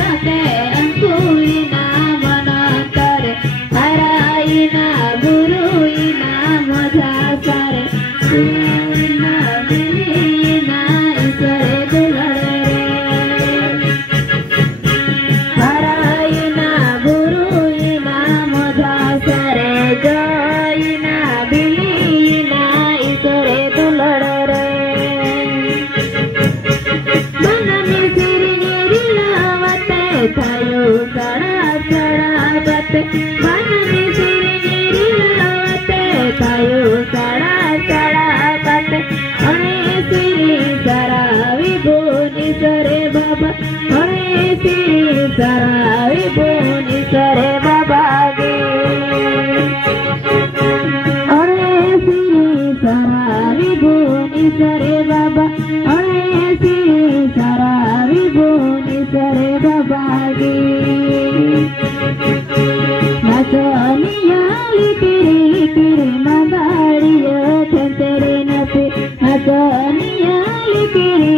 kate angkuina manantare haraina guruina madhasare suina bilina isare dulare haraina guruina madhasare joina bilina isare dulare manami sirigiri lavate thayu sada sada bate manami sirigiri lavate thayu sada sada bate ane siri sara vibhuni sare baba ane siri sara vibhuni sare baba ge ane siri sara vibhuni sare baba ane siri sara vibhuni sare baba ge Nataniya likiri madariya chantere nape Nataniya likiri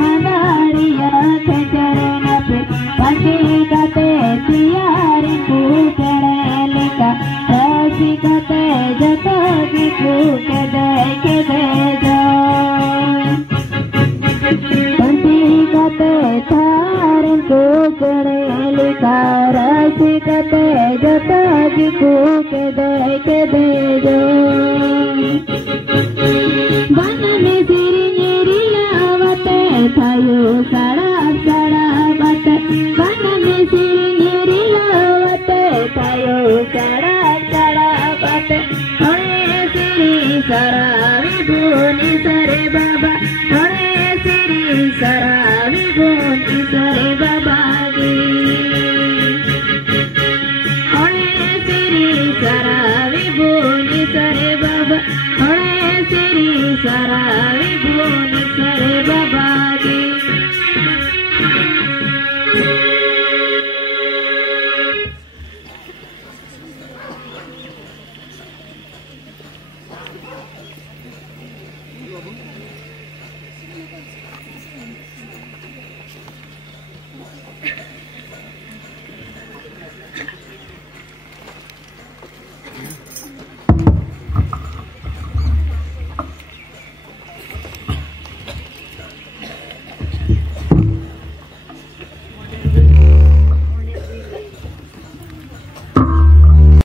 madariya chantere nape Pati kate tiyari kukere lika Rasi kate jata ki kukede kede jo Pati kate tharin kukere lika Rasi kate jata ki kukede kede jo Banami siri nyeri lavate thayu sa